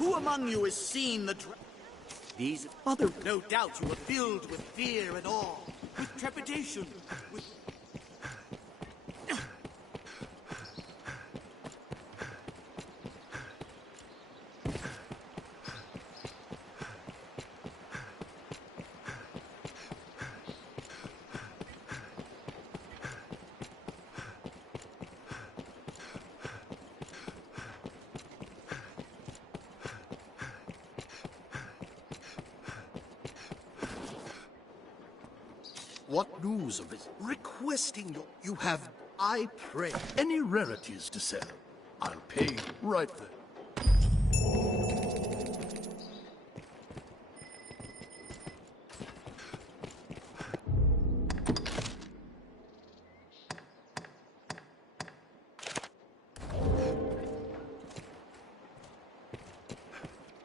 Who among you has seen the These other... No doubt you are filled with fear and awe, with trepidation, with... What news of it? Requesting you have, I pray, any rarities to sell. I'll pay you right there.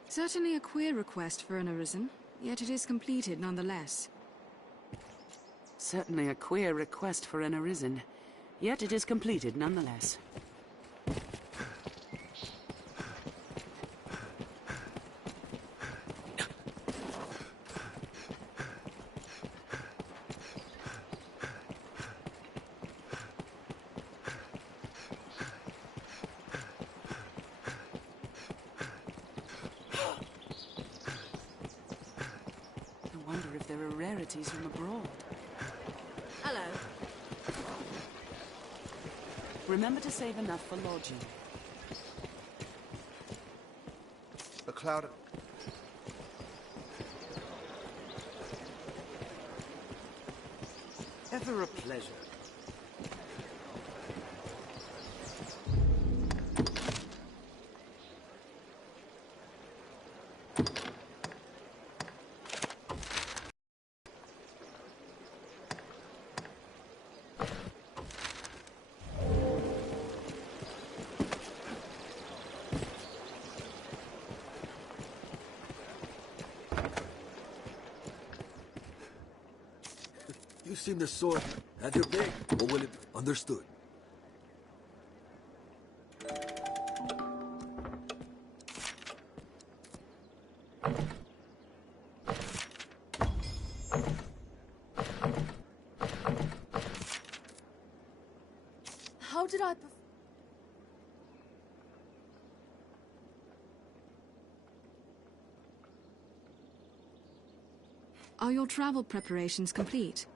Certainly a queer request for an Arisen, yet it is completed nonetheless. Certainly a queer request for an Arisen, yet it is completed nonetheless. I wonder if there are rarities from abroad. Hello. Remember to save enough for lodging. A cloud of... Ever a pleasure. You've seen the sword. Have your pick, or will it... Understood. How did I... Are your travel preparations complete?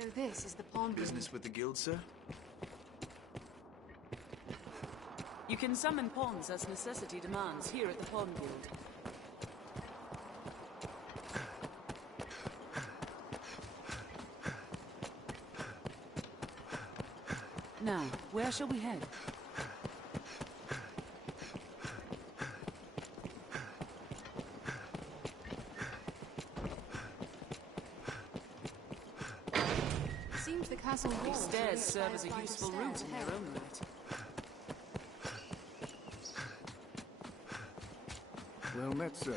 So this is the pawn room. Business with the guild, sir? You can summon pawns as necessity demands here at the Pawn Guild. Where shall we head? Seems the castle These walls stairs are serve as a flight of useful route stairs in their own right. Well met, sir.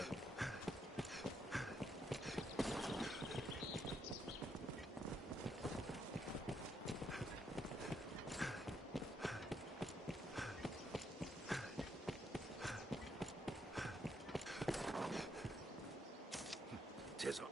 Tis on.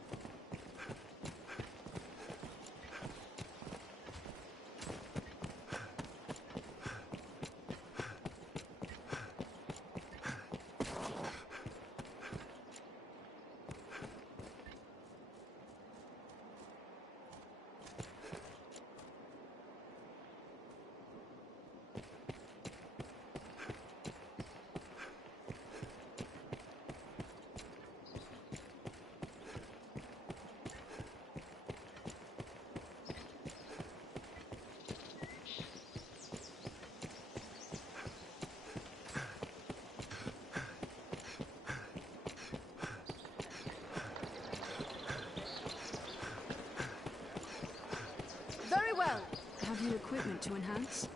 Very well. Have you equipment to enhance?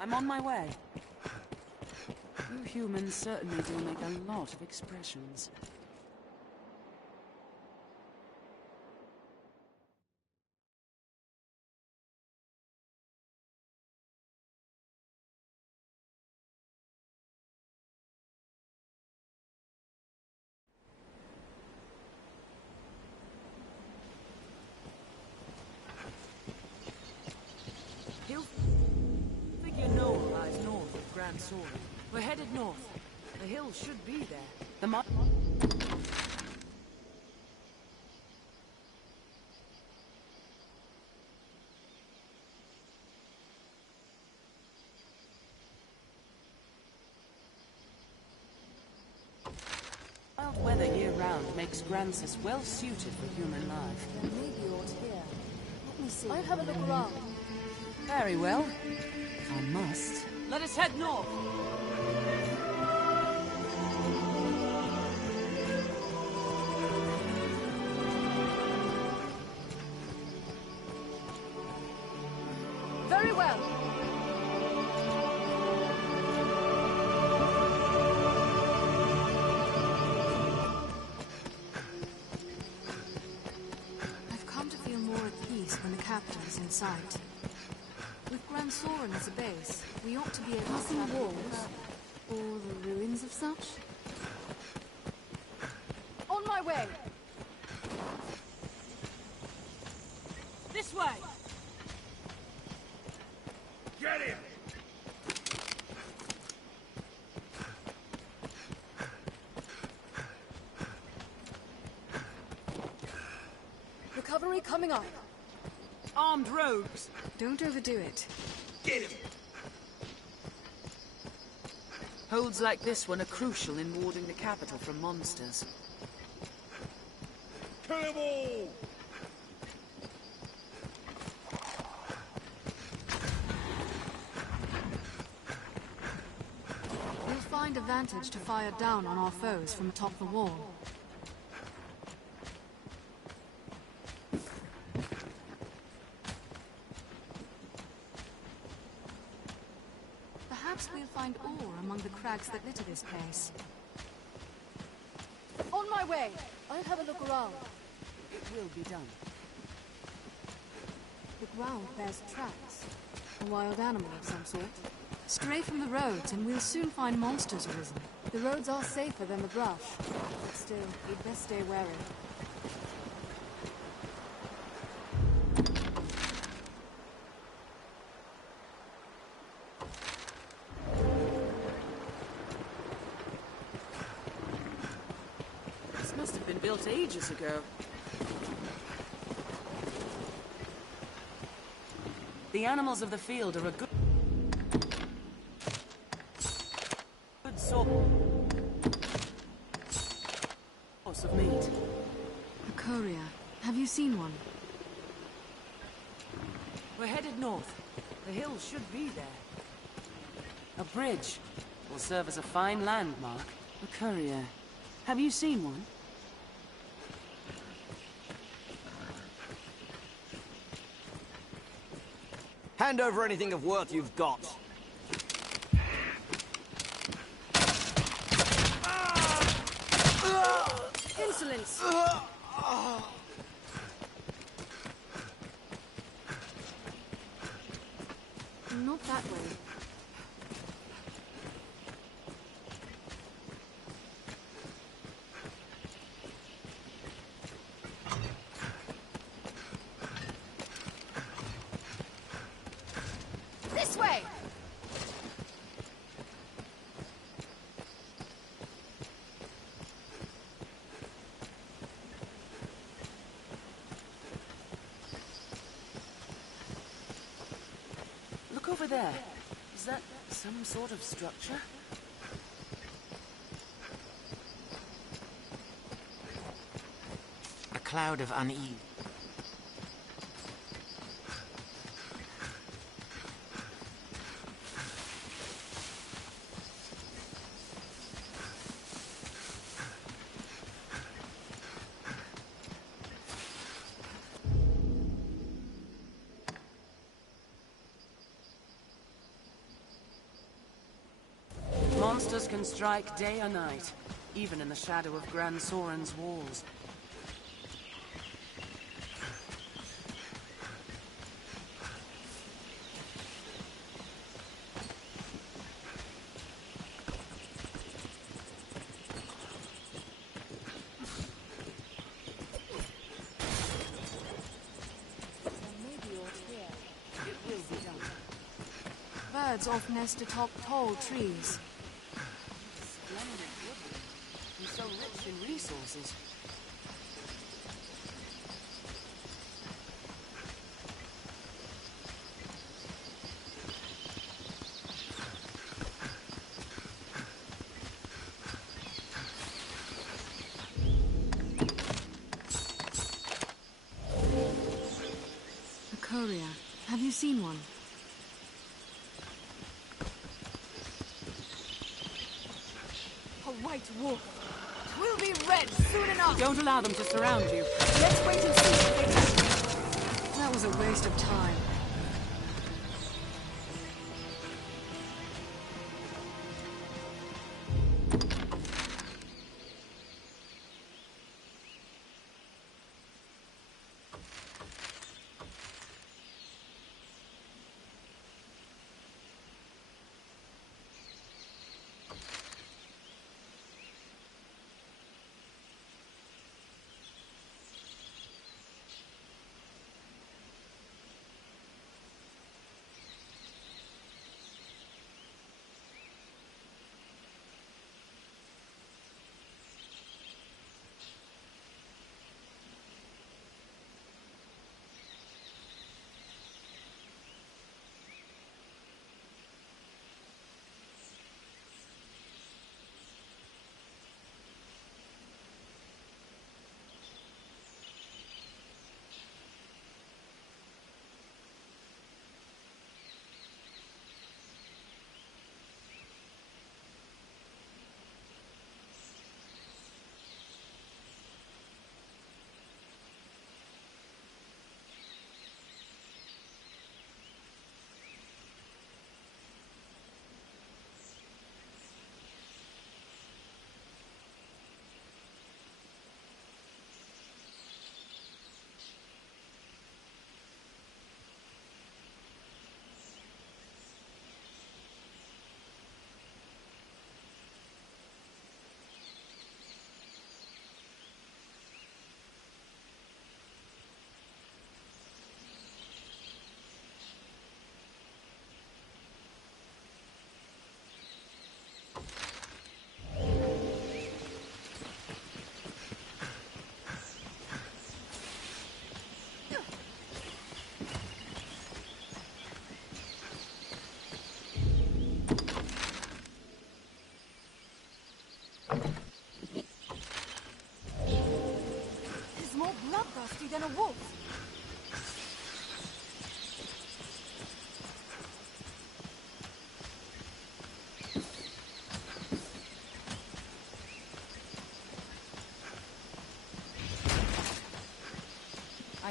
I'm on my way. You humans certainly do make a lot of expressions. Figure Knoll lies north of Grand Sword. We're headed north. The hill should be there. The mo- Wild weather year-round makes Grancis well suited for human life. There may be aught here. Let me see. I'll have a look around. Very well. If I must. Let us head north. Very well. I've come to feel more at peace when the capital is in sight. With Grand Soren as a base, we ought to be able to see walls or the ruins of such. On my way. This way! Get him! Recovery coming up. Armed rogues! Don't overdo it. Get him! Holds like this one are crucial in warding the capital from monsters. Kill him all! We'll find a vantage to fire down on our foes from atop the wall. Perhaps we'll find ore among the crags that litter this place. On my way. I'll have a look around. It will be done. The ground bears tracks. A wild animal of some sort. Stray from the roads and we'll soon find monsters arisen. The roads are safer than the brush. But still, we'd best stay wary. This must have been built ages ago. The animals of the field are a good source of meat. A courier. Have you seen one? We're headed north. The hill should be there. A bridge will serve as a fine landmark. A courier. Have you seen one? Hand over anything of worth you've got. Insolence! Not that way. This way! Look over there. Is that some sort of structure? A cloud of unease. Monsters can strike day or night, even in the shadow of Gran Soren's walls. Birds often nest atop tall trees. Splendid woodland. And so rich in resources. A courier. Have you seen one? A white wolf. We'll be red soon enough. Don't allow them to surround you. Let's wait and see if they can. That was a waste of time.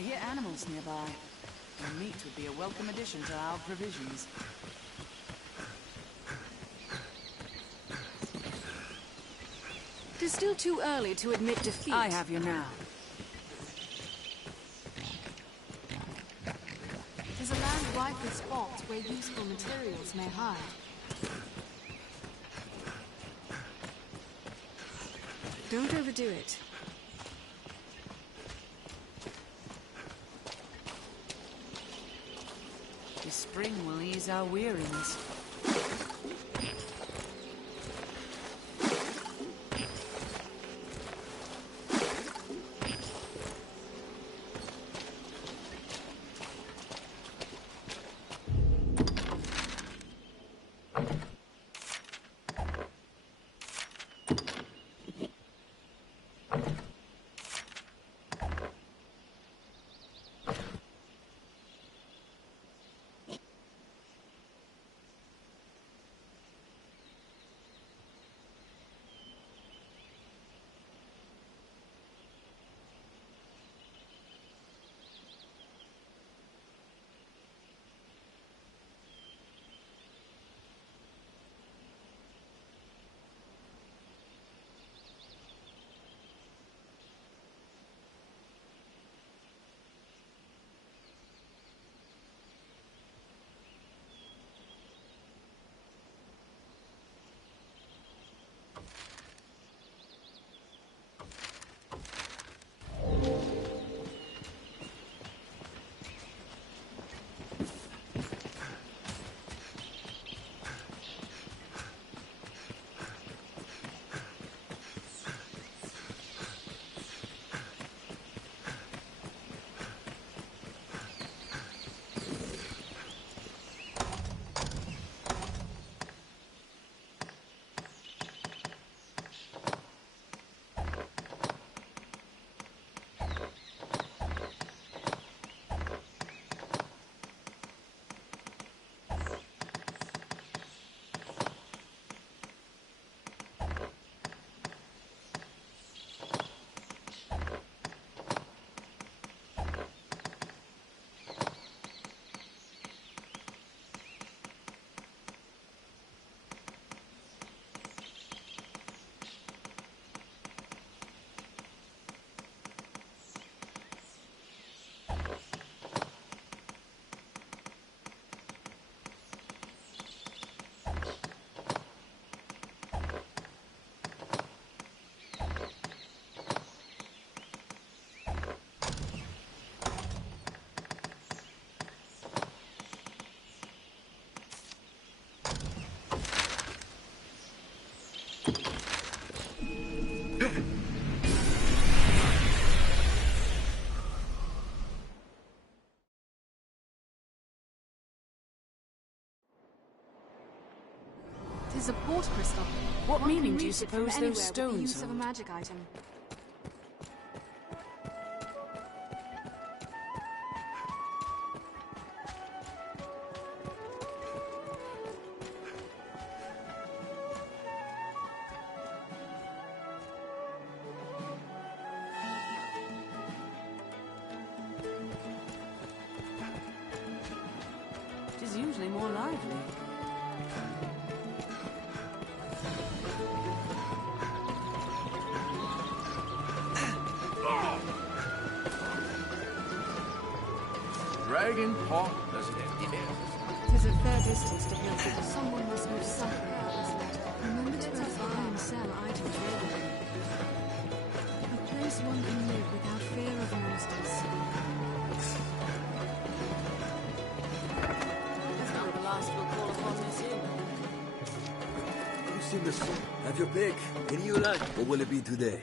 hear animals nearby. And meat would be a welcome addition to our provisions. It is still too early to admit defeat. I have you now. It is a land rife with spots where useful materials may hide. Don't overdo it. This spring will ease our weariness. It is a port crystal. What One can meaning do you reach it from suppose anywhere those with the stones use of a hold? magic item. It is usually more lively. Dragon Paw doesn't have It is a fair distance to hill people. Someone must move something out this letter. Remember to buy and sell items regularly. A place one can live without fear of monsters. That's not the last we'll call upon this inn. You see the sun. Have your pick. Any you like. What will it be today?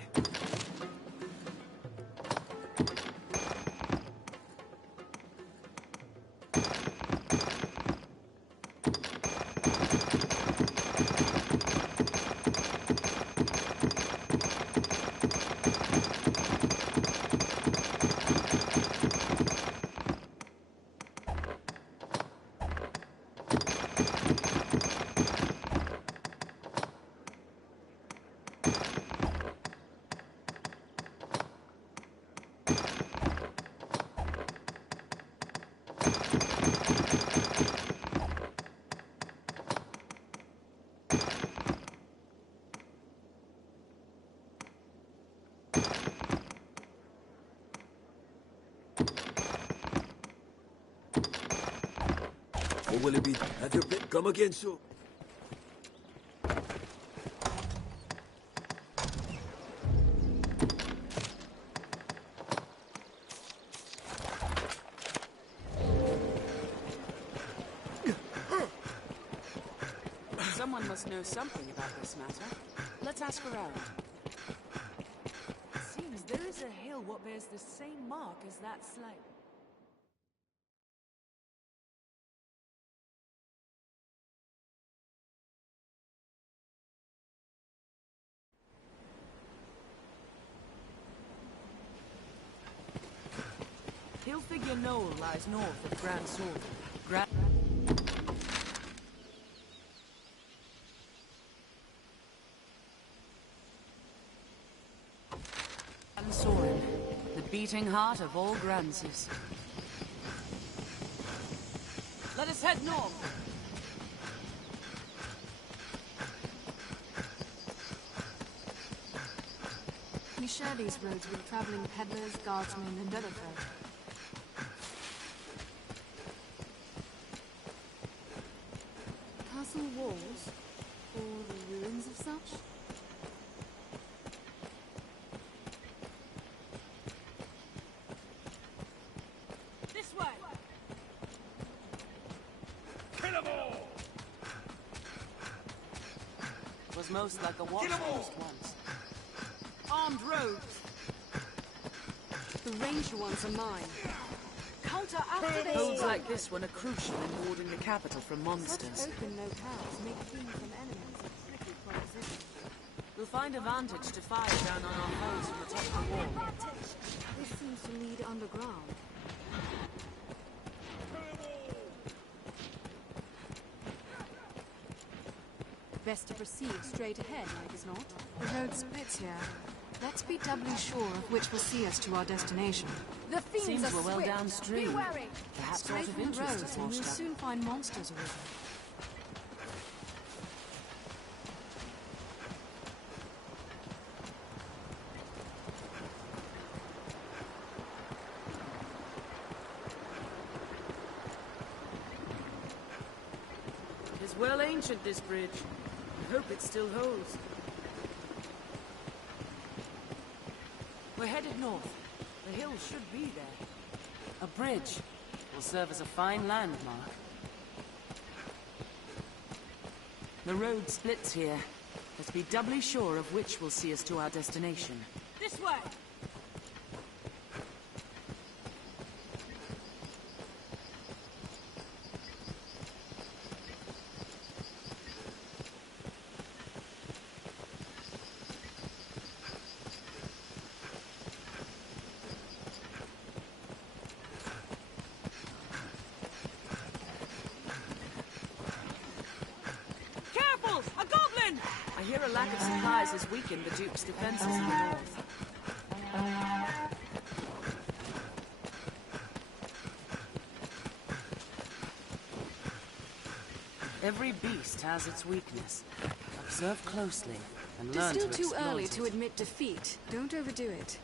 What will it be? Have your pick. Come again soon. Someone must know something about this matter. Let's ask around. Seems there is a hill what bears the same mark as that slate. Hillfigure Knoll lies north of Grand Sword. Sorin, the beating heart of all Granses. Let us head north. We share these roads with traveling peddlers, guardsmen, and other folk. Castle walls, or the ruins of such? Was most like a watchpost once. Armed rogues. The ranged ones are mine. Counter after they Holds like this one are crucial in warding the capital from monsters. Such open locales make fleeing from enemies a tricky proposition. We'll find a vantage to fire down on our foes from the top of the wall. This seems to lead underground. Best to proceed straight ahead, like as not. The road splits here. Let's be doubly sure of which will see us to our destination. The fiends Seems are we're well swift. downstream. Be wary. Perhaps Stray sort of from the interest roads has and washed you'll up. soon find monsters arisen. It is well ancient, this bridge. I hope it still holds. We're headed north. The hill should be there. A bridge will serve as a fine landmark. The road splits here. Let's be doubly sure of which will see us to our destination. This way! I hear a lack of supplies has weakened the Duke's defenses in the north. Every beast has its weakness. Observe closely and It's learn still to too exploit early it. to admit defeat. Don't overdo it.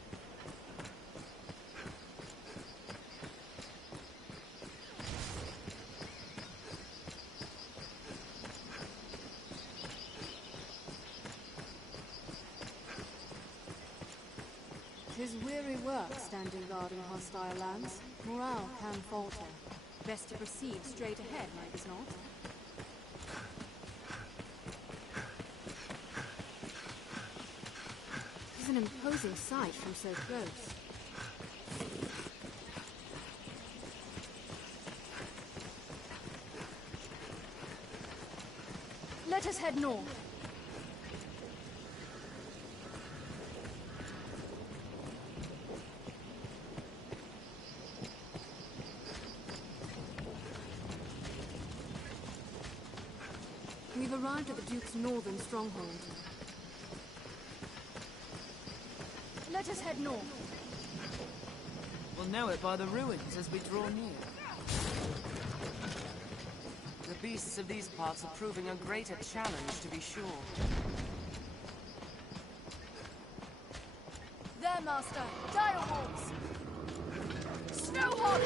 Tis weary work standing guard in hostile lands. Morale can falter. Best to proceed straight ahead, like as not. Tis an imposing sight from so close. Let us head north. We've arrived at the Duke's northern stronghold. Let us head north. We'll know it by the ruins as we draw near. The beasts of these parts are proving a greater challenge, to be sure. There, Master. Dire wolves. Snowhawk!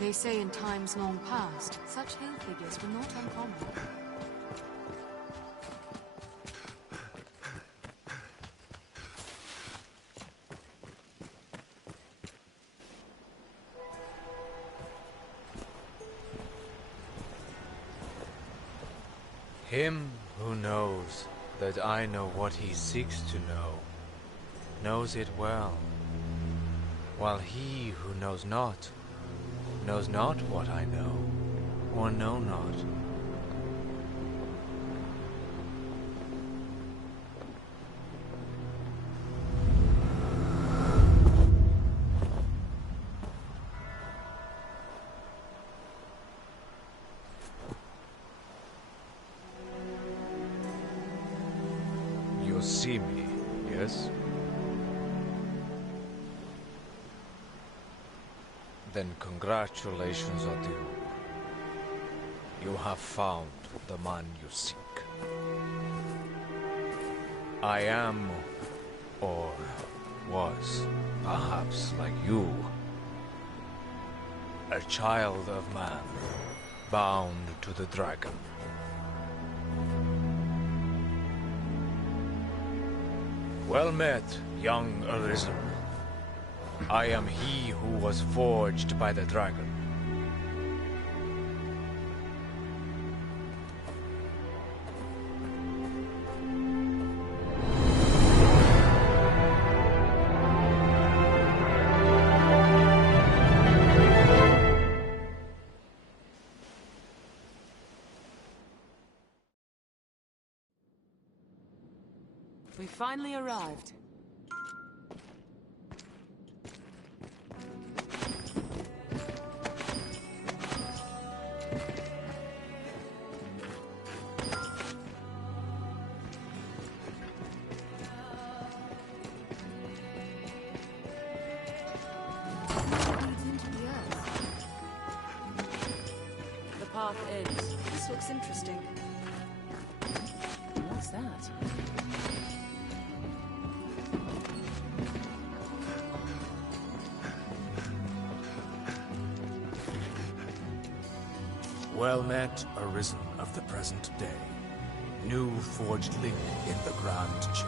They say in times long past, such hill figures were not uncommon. Him who knows that I know what he seeks to know, knows it well, while he who knows not what I know, or know not. You see me, yes? Then congratulations are due. You have found the man you seek. I am, or was, perhaps like you, a child of man, bound to the dragon. Well met, young Arisen. I am he who was forged by the dragon. We finally arrived. The path ends. This looks interesting. What's that? Well met, Arisen of the present day. New forged link in the grand chain.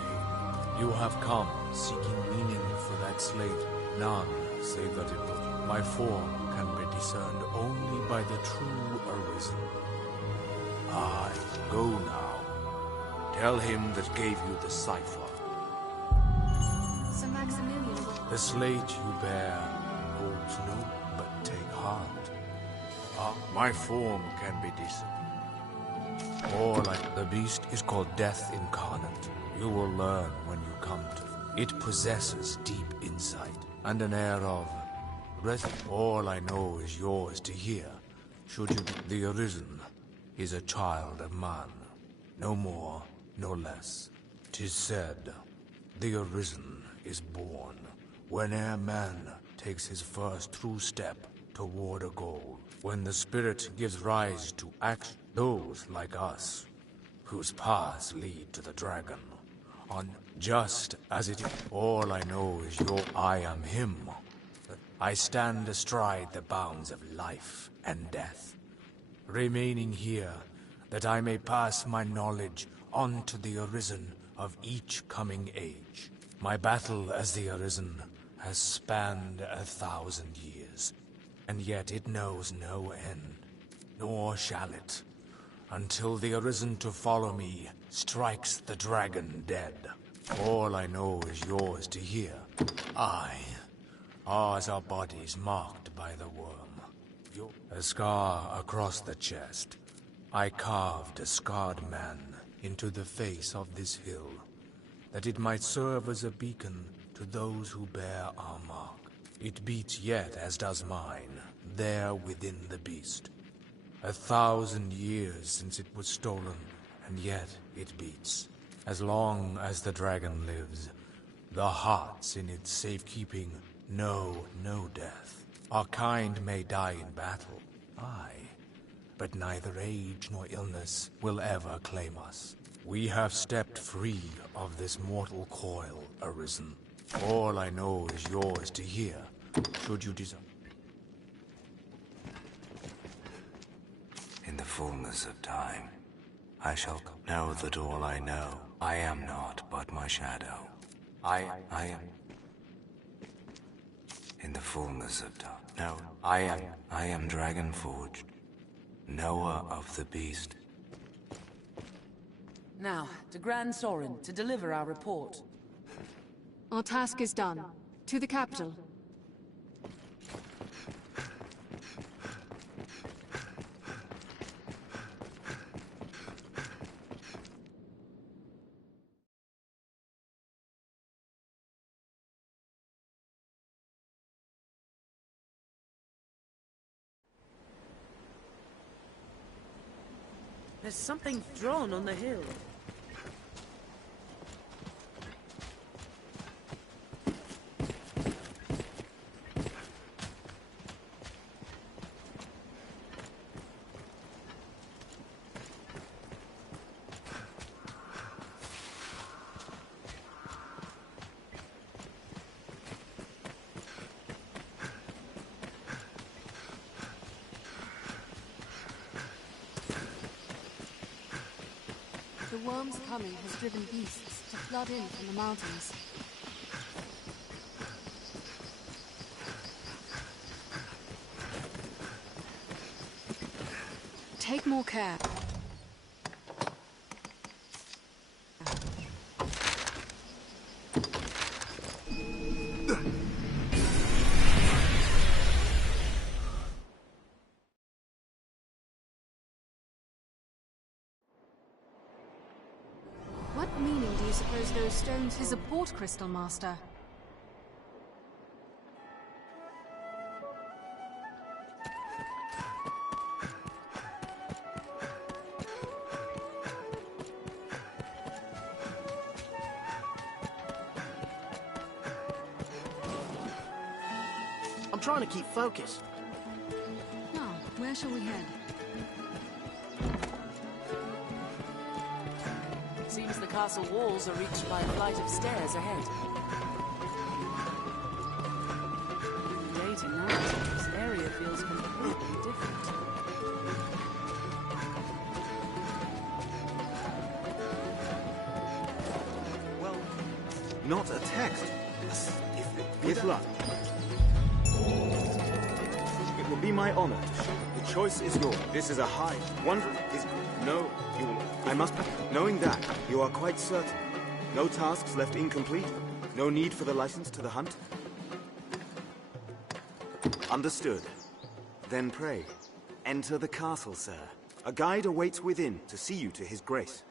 You have come seeking meaning for that slate. None save that it will. My form can be discerned only by the true Arisen. I go now. Tell him that gave you the cipher. Sir Maximilian. The slate you bear holds no but take heart. My form can be discerned. Or like the beast is called Death Incarnate. You will learn when you come to it. Possesses deep insight and an air of all I know is yours to hear. Should you be the Arisen is a child of man. No more, no less. 'Tis said, the Arisen is born whene'er man takes his first true step toward a goal. When the spirit gives rise to action, those like us, whose paths lead to the dragon. On just as it is, all I know is I am him. I stand astride the bounds of life and death, remaining here that I may pass my knowledge on to the Arisen of each coming age. My battle as the Arisen has spanned 1,000 years, and yet it knows no end, nor shall it, until the Arisen to follow me strikes the dragon dead. All I know is yours to hear. Ours are bodies marked by the worm. A scar across the chest. I carved a scarred man into the face of this hill, that it might serve as a beacon to those who bear our mark. It beats yet as does mine, there within the beast. 1,000 years since it was stolen, and yet it beats. As long as the dragon lives, the hearts in its safekeeping know no death. Our kind may die in battle, aye, but neither age nor illness will ever claim us. We have stepped free of this mortal coil, Arisen. All I know is yours to hear, should you desire. In the fullness of time, I shall know that all I know, I am not but my shadow. I am. In the fullness of time, no, I am Dragon Forged, knower of the beast. Now, to Grand Sorin to deliver our report. Our task is done. To the capital. There's something drawn on the hill. The worm's coming has driven beasts to flood in from the mountains. Take more care. What meaning do you suppose those stones is a port crystal, Master? I'm trying to keep focused. Now, where shall we head? Seems the castle walls are reached by a flight of stairs ahead. Day to night, this area feels completely different. not a text. With luck. It will be my honor to show. The choice is yours. This is a high, wondrous... No, you will... I must... Knowing that, you are quite certain. No tasks left incomplete. No need for the license to the hunt. Understood. Then pray. Enter the castle, sir. A guide awaits within to see you to his grace.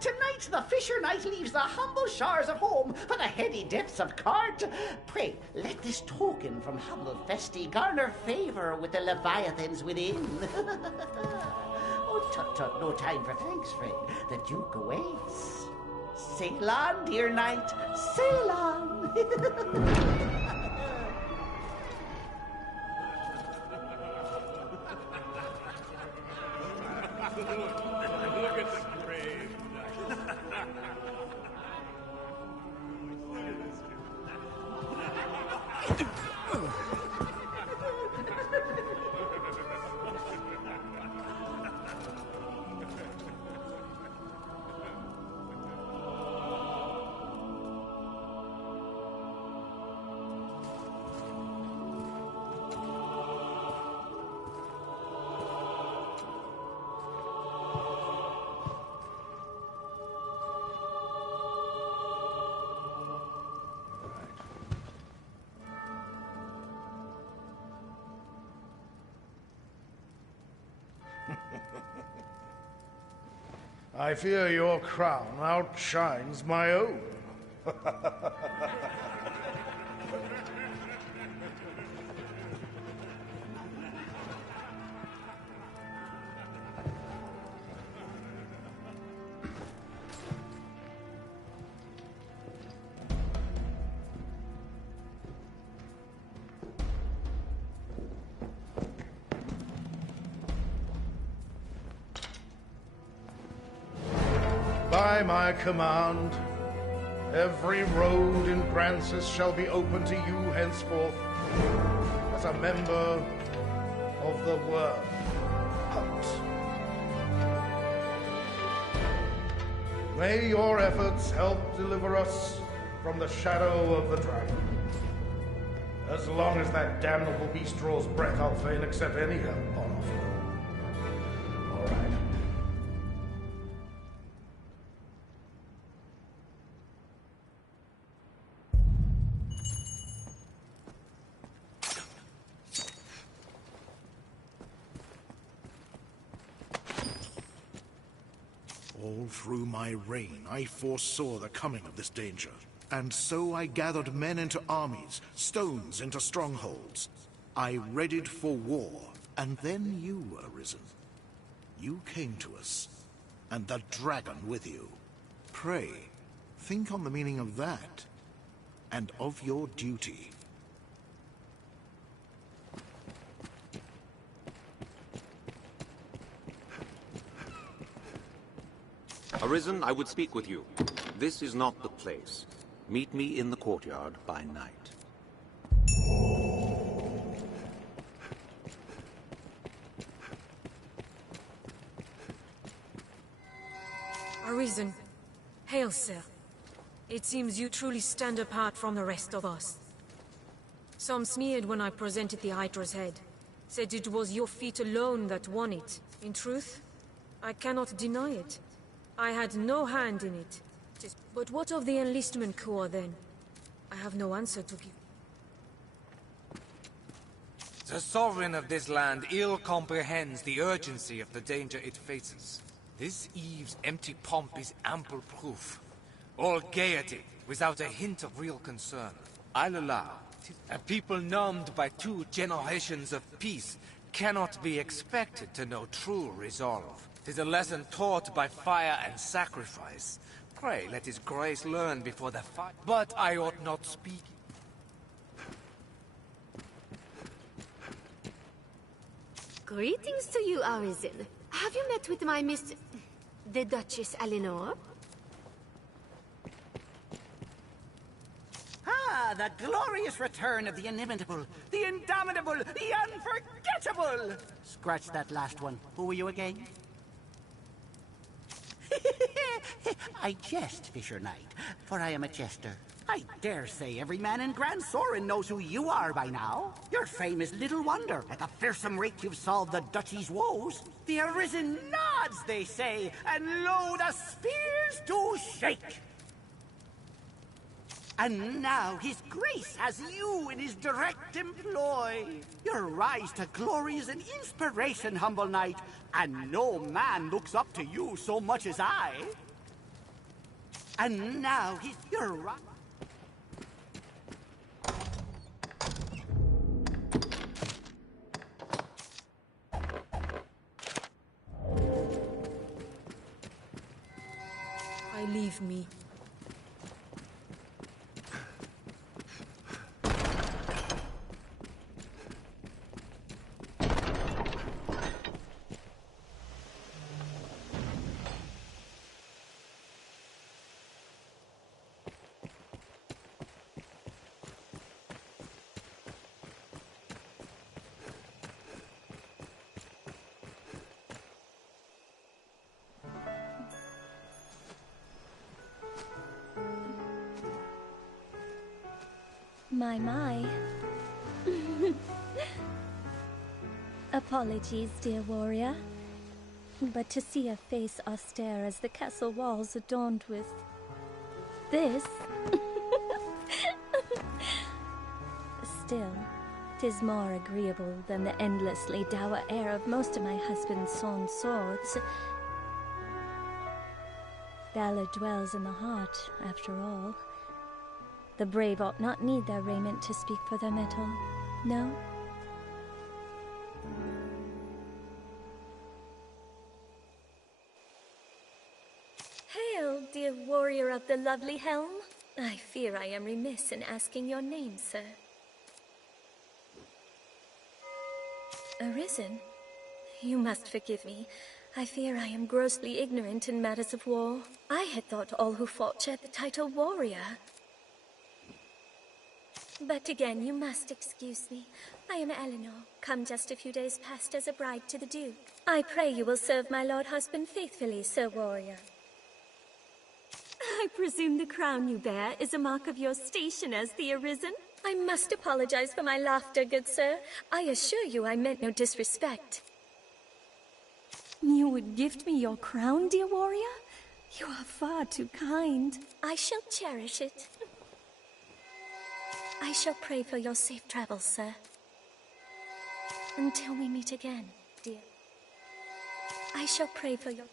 Tonight the fisher knight leaves the humble shores of home for the heady depths of Cart. Pray, let this token from humble Festi garner favour with the leviathans within. Oh, tut-tut, no time for thanks, friend. The Duke awaits. Sail on, dear knight, sail on. I fear your crown outshines my own. By my command, every road in Grancis shall be open to you henceforth as a member of the Worm Hunt. May your efforts help deliver us from the shadow of the dragon. As long as that damnable beast draws breath, I'll fain accept any help on offer. All right. All through my reign, I foresaw the coming of this danger. And so I gathered men into armies, stones into strongholds. I readied for war, and then you, Arisen. You came to us, and the dragon with you. Pray, think on the meaning of that, and of your duty. Arisen, I would speak with you. This is not the place. Meet me in the courtyard by night. Arisen. Hail, sir. It seems you truly stand apart from the rest of us. Some sneered when I presented the Hydra's head. Said it was your feat alone that won it. In truth, I cannot deny it. I had no hand in it. But what of the enlistment corps then? I have no answer to give. The sovereign of this land ill comprehends the urgency of the danger it faces. This eve's empty pomp is ample proof. All gaiety, without a hint of real concern. I'll allow. A people numbed by 2 generations of peace cannot be expected to know true resolve. 'Tis a lesson taught by fire and sacrifice. Pray let his grace learn before the fight. But I ought not speak. Greetings to you, Arisen. Have you met with my Miss... the Duchess Eleanor? Ah, the glorious return of the inimitable, the indomitable, the unforgettable! Scratch that last one. Who were you again? I jest, Fisher Knight, for I am a jester. I dare say every man in Grand Sorin knows who you are by now. Your fame is little wonder. At the fearsome rate you've solved the Duchy's woes. The Arisen nods, they say, and lo, the spears do shake. And now his grace has you in his direct employ. Your rise to glory is an inspiration, humble knight, and no man looks up to you so much as I. And now your rise... Leave me. My. Apologies, dear warrior. But to see a face austere as the castle walls adorned with this... Still, 'tis more agreeable than the endlessly dour air of most of my husband's sawn swords. Valor dwells in the heart, after all. The brave ought not need their raiment to speak for their mettle, no? Hail, dear warrior of the lovely helm. I fear I am remiss in asking your name, sir. Arisen? You must forgive me. I fear I am grossly ignorant in matters of war. I had thought all who fought shared the title warrior. But again, you must excuse me. I am Eleanor, come just a few days past as a bride to the Duke. I pray you will serve my lord husband faithfully, Sir Warrior. I presume the crown you bear is a mark of your station as the Arisen? I must apologize for my laughter, good sir. I assure you I meant no disrespect. You would gift me your crown, dear warrior? You are far too kind. I shall cherish it. I shall pray for your safe travels, sir. Until we meet again, dear. I shall pray for your...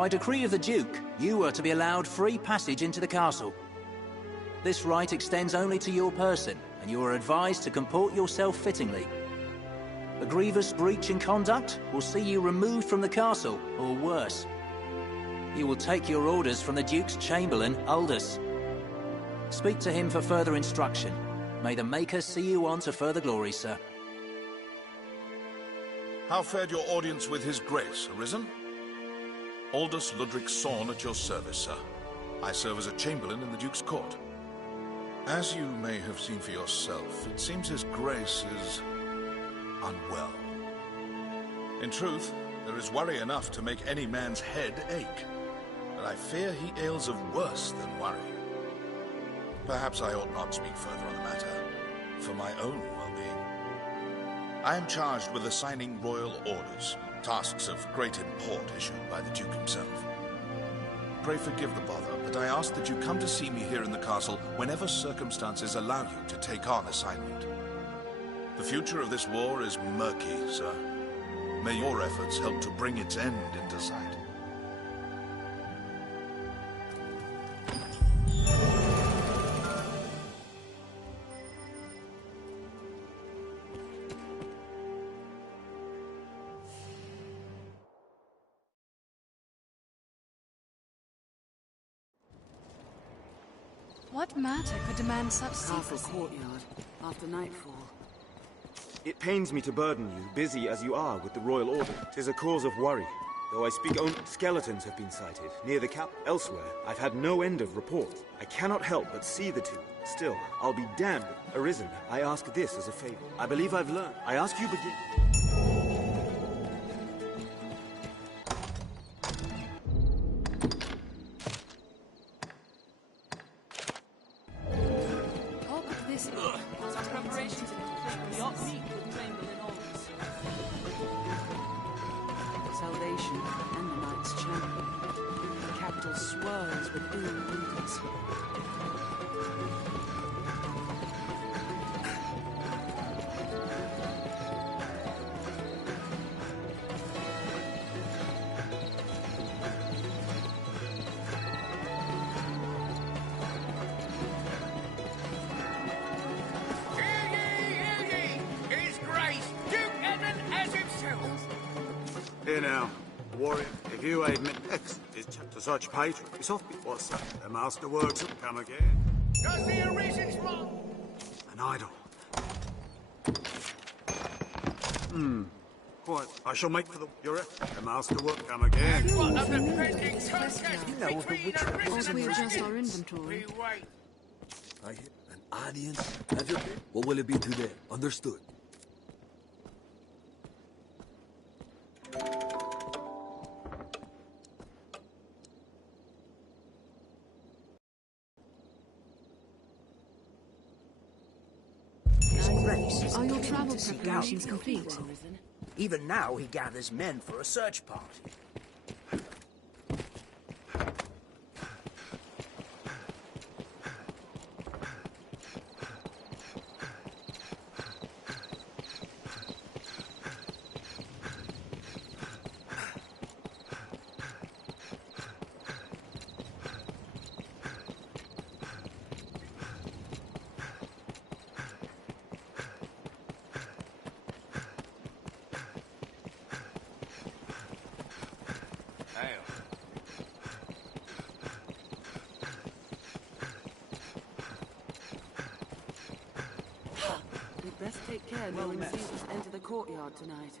By decree of the Duke, you are to be allowed free passage into the castle. This right extends only to your person, and you are advised to comport yourself fittingly. A grievous breach in conduct will see you removed from the castle, or worse. You will take your orders from the Duke's Chamberlain, Aldous. Speak to him for further instruction. May the Maker see you on to further glory, sir. How fared your audience with His Grace, Arisen? Aldous Ludric Sorn at your service, sir. I serve as a Chamberlain in the Duke's court. As you may have seen for yourself, it seems His Grace is unwell. In truth, there is worry enough to make any man's head ache. But I fear he ails of worse than worry. Perhaps I ought not speak further on the matter, for my own well-being. I am charged with assigning royal orders, tasks of great import issued by the Duke himself. Pray forgive the bother, but I ask that you come to see me here in the castle whenever circumstances allow you to take on assignment. The future of this war is murky, sir. May your efforts help to bring its end into sight. What matter could demand such Castle secrecy? courtyard, after nightfall. It pains me to burden you, busy as you are with the royal order. 'Tis a cause of worry. Though I speak only, skeletons have been sighted, near the cap. Elsewhere, I've had no end of reports. I cannot help but see the two. Still, I'll be damned. Arisen, I ask this as a favor. I believe I've learned. I ask you begin. Some preparations to complete the meet with Chamberlain Aldous. Salvation and the Knight's Champion. The capital swirls with ill leaders. Here now, warrior, if you aid me next, is to such patron. It's off before sun. The master works will come again. Does the Arisen's wrong? An idol. Quite. I shall make for your effort. The master will come again. What of the pending contest Or do we adjust our inventory? I hit an audience. Have your pick. What will it be today? Understood. Are your travel preparations complete? Even now he gathers men for a search party. We'd best take care no one sees us enter the courtyard tonight.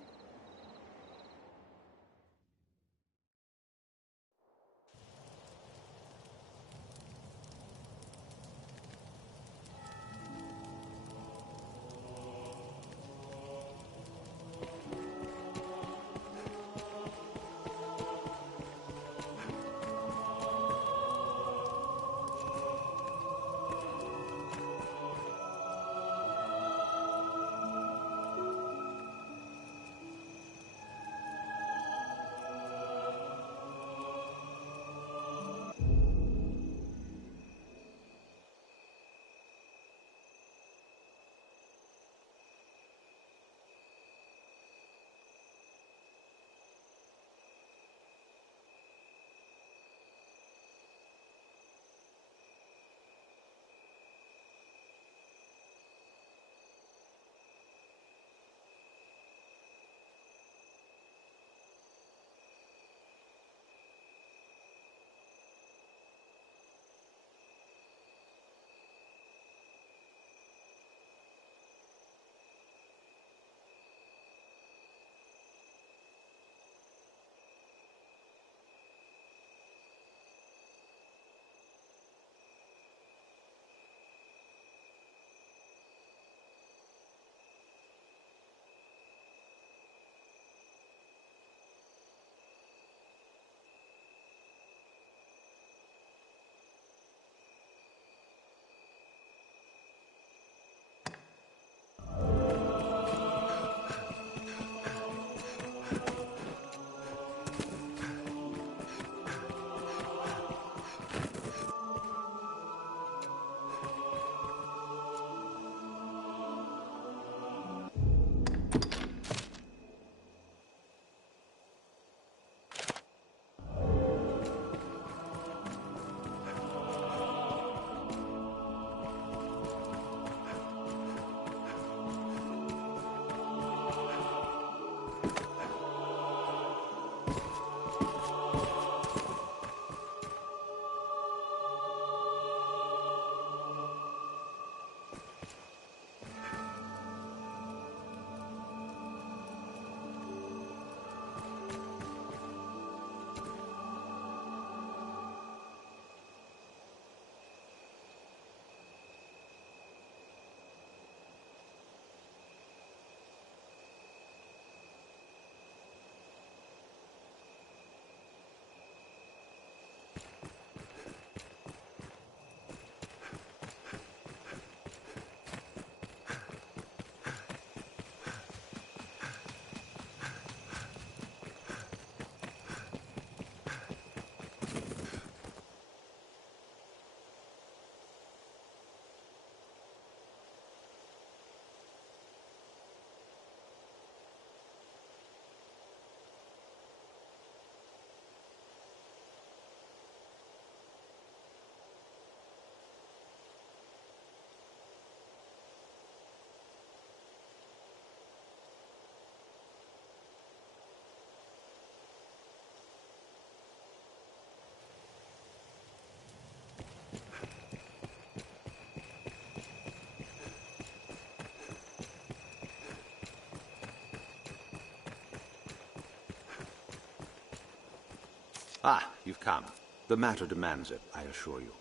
Ah, you've come. The matter demands it, I assure you.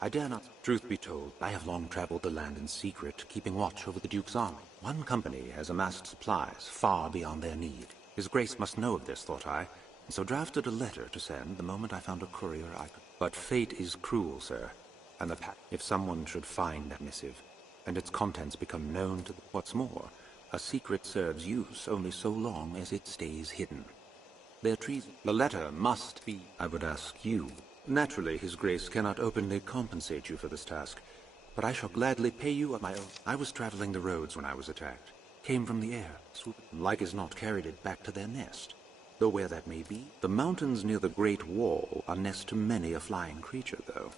I dare not. Truth be told, I have long traveled the land in secret, keeping watch over the Duke's army. One company has amassed supplies far beyond their need. His Grace must know of this, thought I, and so drafted a letter to send the moment I found a courier I could. But fate is cruel, sir, and if someone should find that missive, and its contents become known to what's more, a secret serves use only so long as it stays hidden. Their treason. The letter must be, I would ask you. Naturally, His Grace cannot openly compensate you for this task, but I shall gladly pay you at my own. I was traveling the roads when I was attacked. Came from the air, swooped, like as not carried it back to their nest. Though where that may be, the mountains near the Great Wall are nest to many a flying creature, though.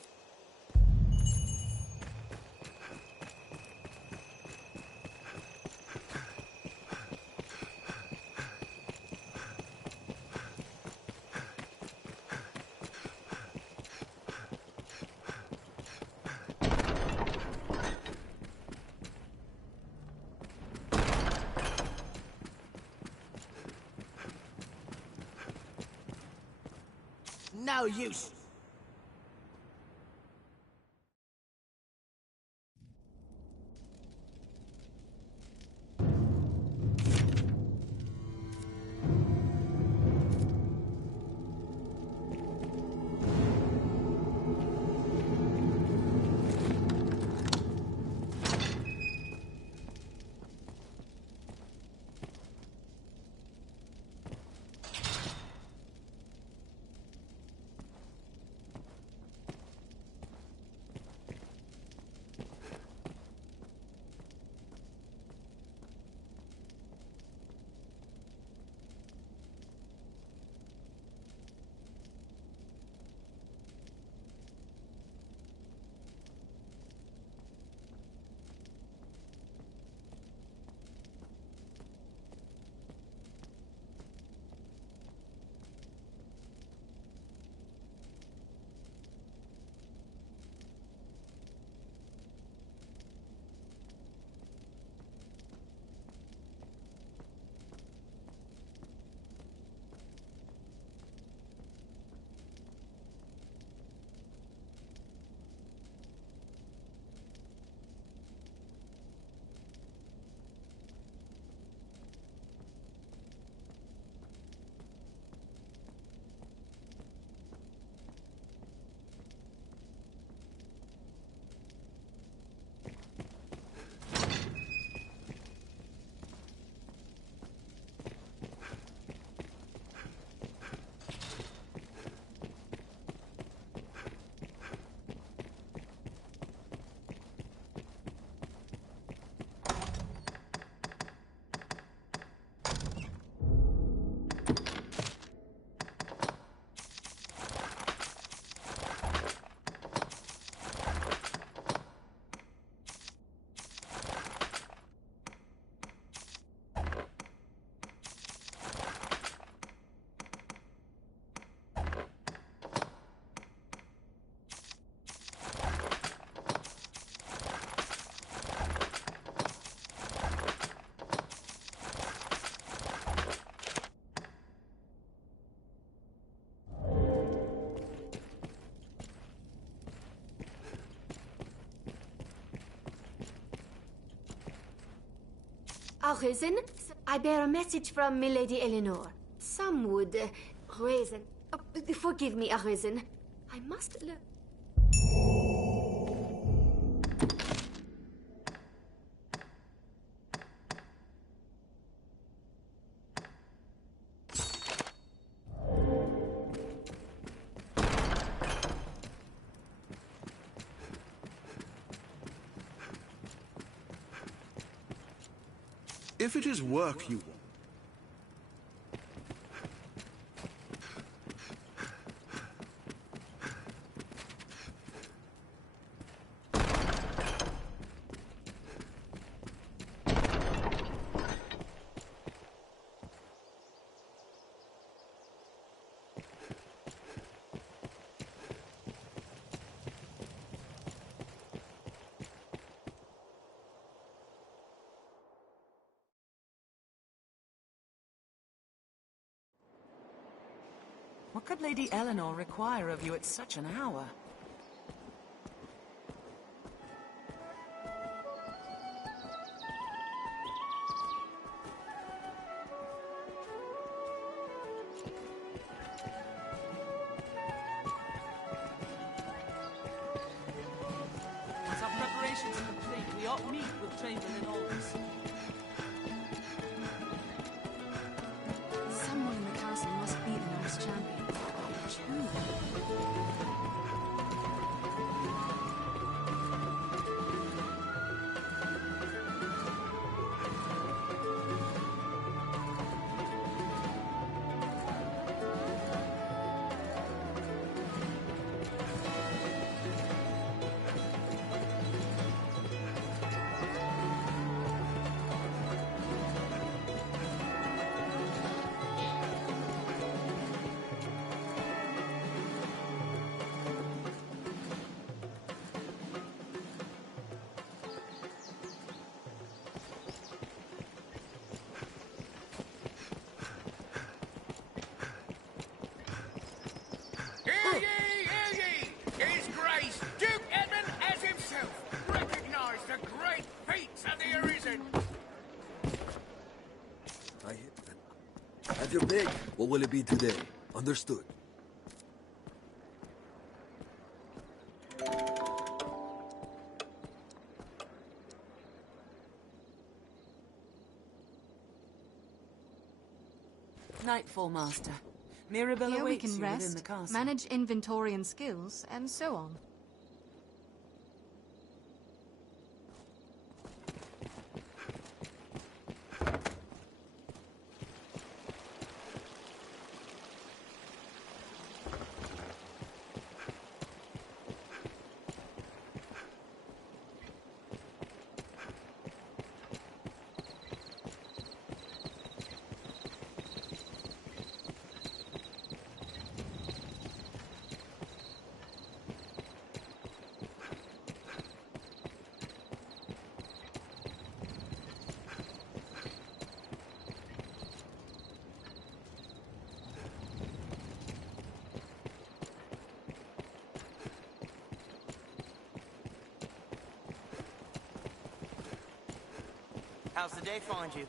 No use. Arisen, I bear a message from Milady Eleanor. Some would reason. Forgive me, Arisen. I must learn. If it is work you want, What could Lady Eleanor require of you at such an hour? Once our preparations are complete, we ought meet with Chamberlain Aldous. Someone in the castle must be the Norse champion. But who? Hear ye! His Grace, Duke Edmund as himself, recognise the great feats of the Arisen! I hit them. Have your pick. What will it be today? Understood. Nightfall, Master. Mirabelle Here we awaits can you within rest, the castle. manage inventory and skills, and so on. How's the day find you?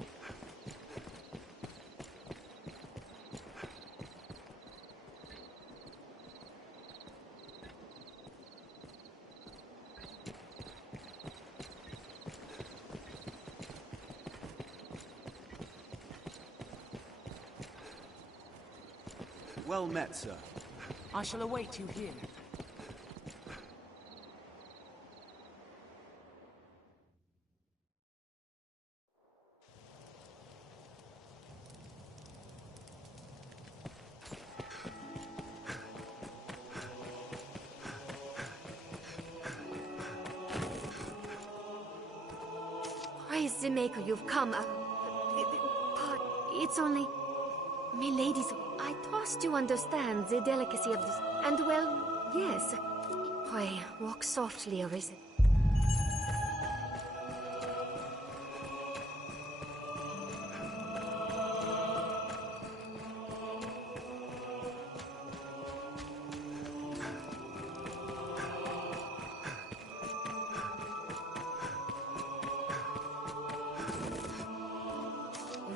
Well met, sir. I shall await you here. Praise the Maker, you've come. It's only... Miladies, I trust you understand the delicacy of this. And well, yes. Pray, walk softly, Arisen.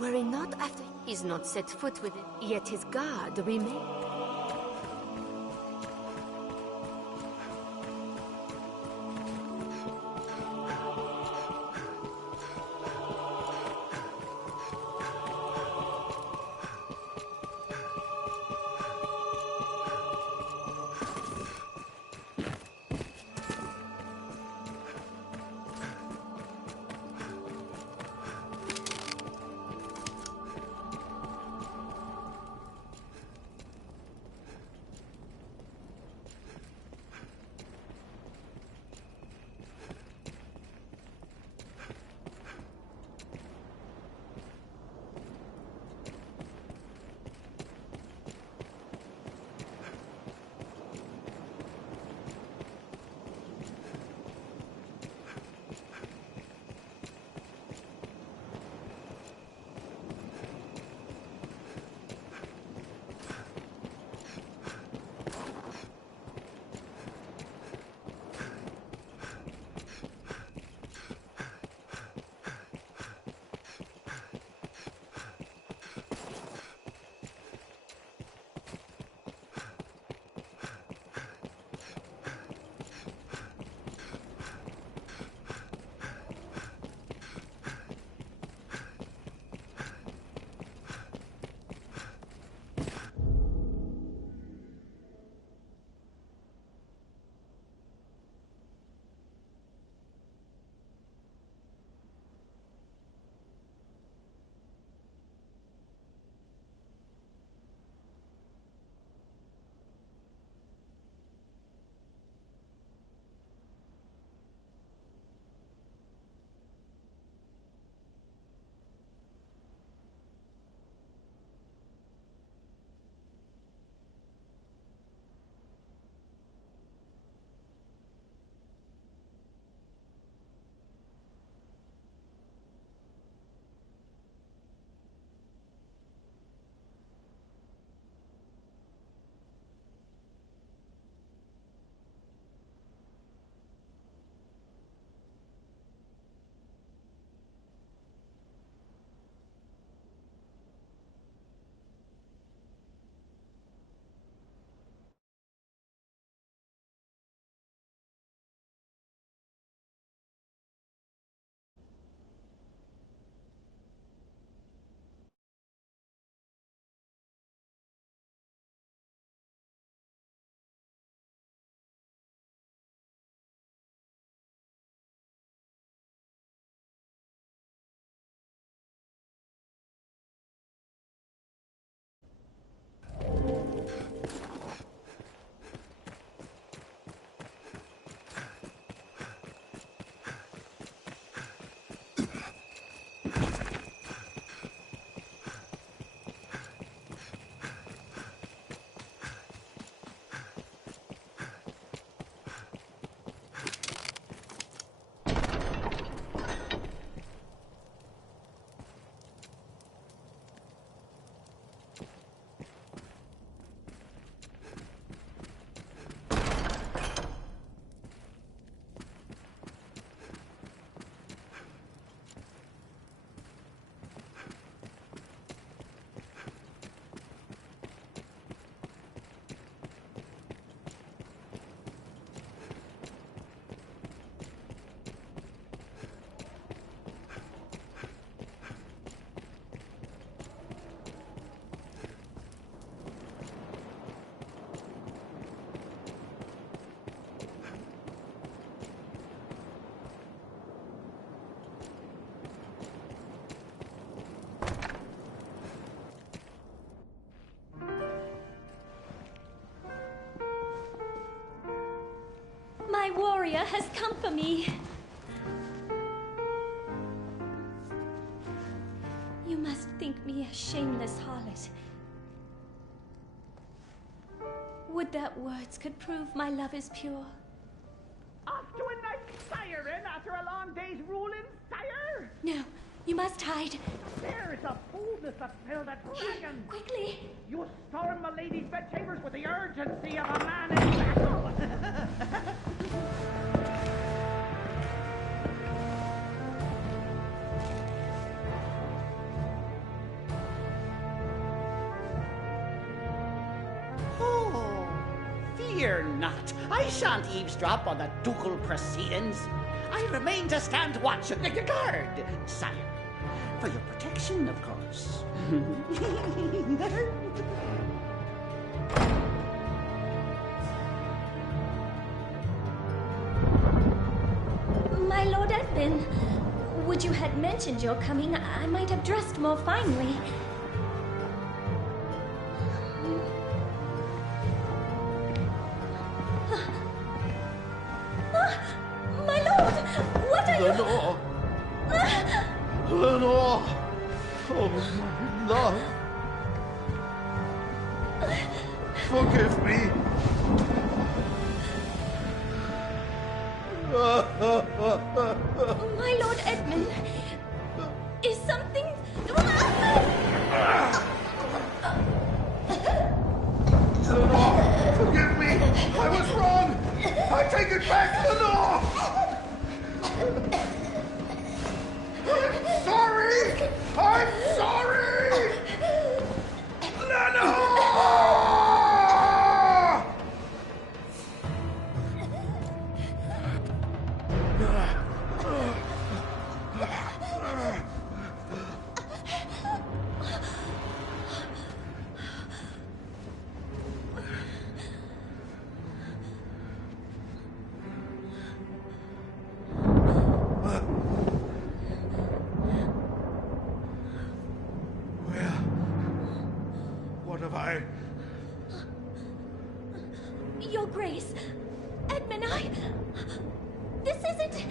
Worry not after he's not set foot with it, yet his guard remains. Messiah has come for me. You must think me a shameless harlot. Would that words could prove my love is pure. Off to a night siren after a long day's ruling, sire? No, you must hide. There is a boldness that filled a dragon. Quickly! You storm my lady's bedchambers with the urgency of a man in battle. Oh, fear not. I shan't eavesdrop on the ducal proceedings. I remain to stand watch and guard, sire. For your protection, of course. My Lord Edmund, would you had mentioned your coming, I might have dressed more finely. My lord, what are Lenore! Lenore! Oh, my love! Forgive me! My Lord Edmund, is something... Lenore! Forgive me! I was wrong! I take it back, Lenore! I'm sorry! I'm sorry! Lenore! What have I... Your Grace, Edmund, this isn't...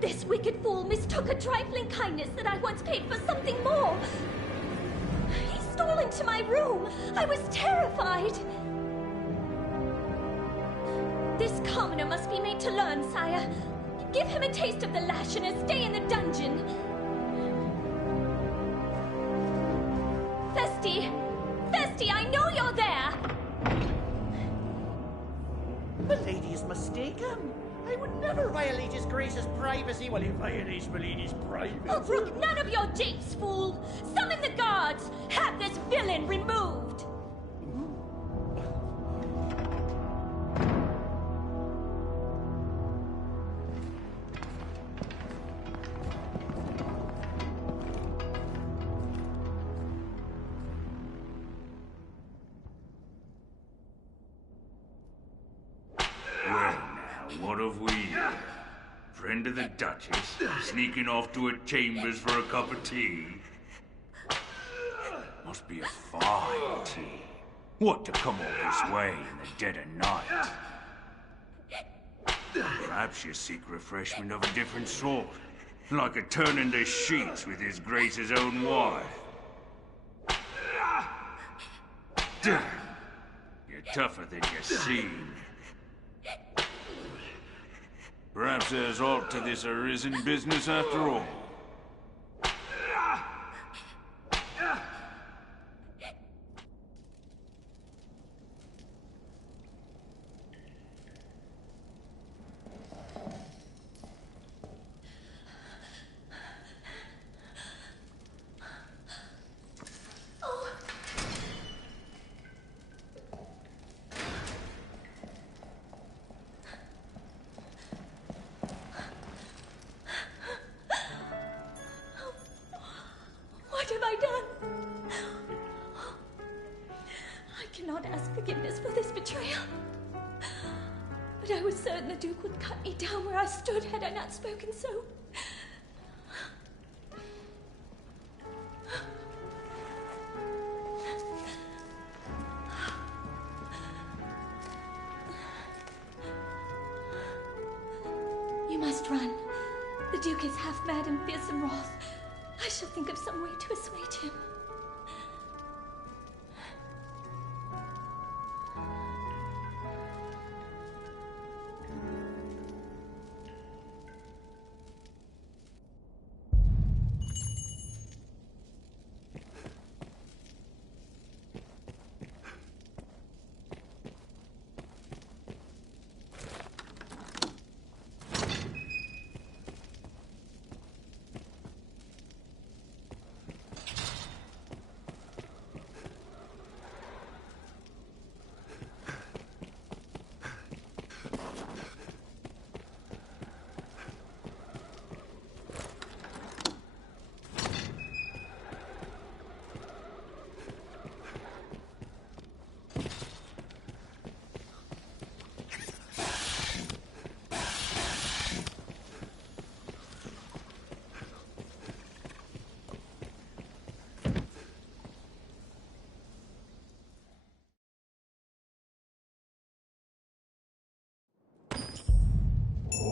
This wicked fool mistook a trifling kindness that I once paid for something more. He stole into my room. I was terrified. This commoner must be made to learn, sire. Give him a taste of the lash and a stay in the dungeon. Festy! Festy, I know you're there! Milady is mistaken. I would never violate His Grace's privacy while he violates Milady's privacy. Oh, brook none of your japes, fool! Summon the guards! Have this villain removed! What have we here? Friend of the Duchess, sneaking off to her chambers for a cup of tea? Must be a fine tea. What to come all this way in the dead of night? Perhaps you seek refreshment of a different sort, like a turn in the sheets with His Grace's own wife. Damn, you're tougher than you seem. Perhaps there's aught to this Arisen business after all. What have I done? I cannot ask forgiveness for this betrayal. But I was certain the Duke would cut me down where I stood had I not spoken so. done. The Duke is half mad and fearsome wrath. I shall think of some way to assuage him.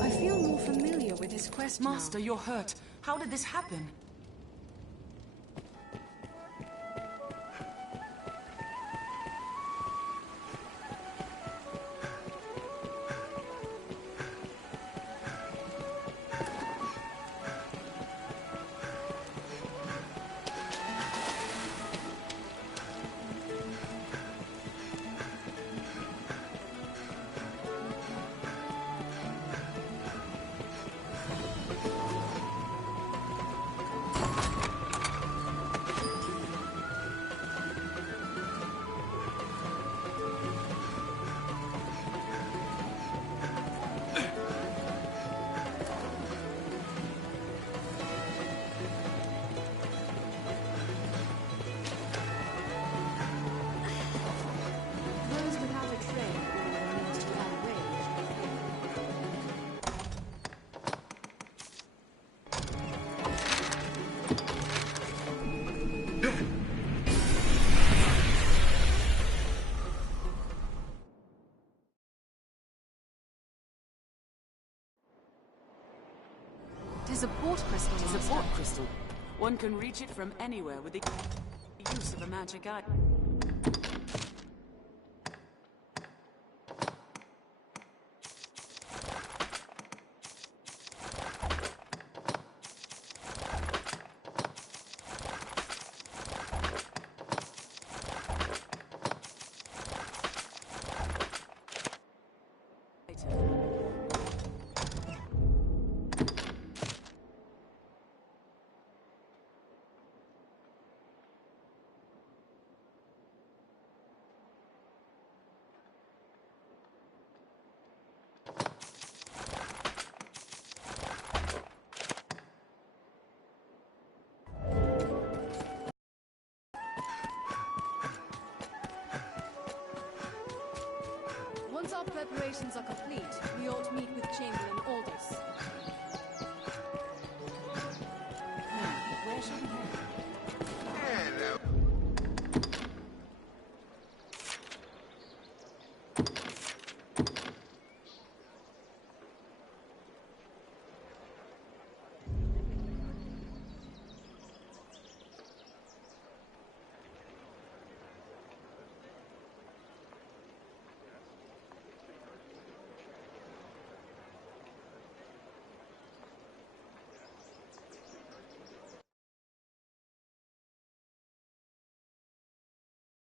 I feel more familiar with his quest now. Master, you're hurt. How did this happen? Those without a train or almost without range. It is a port crystal. It is a port crystal. One can reach it from anywhere with the use of a magic eye. Once our preparations are complete,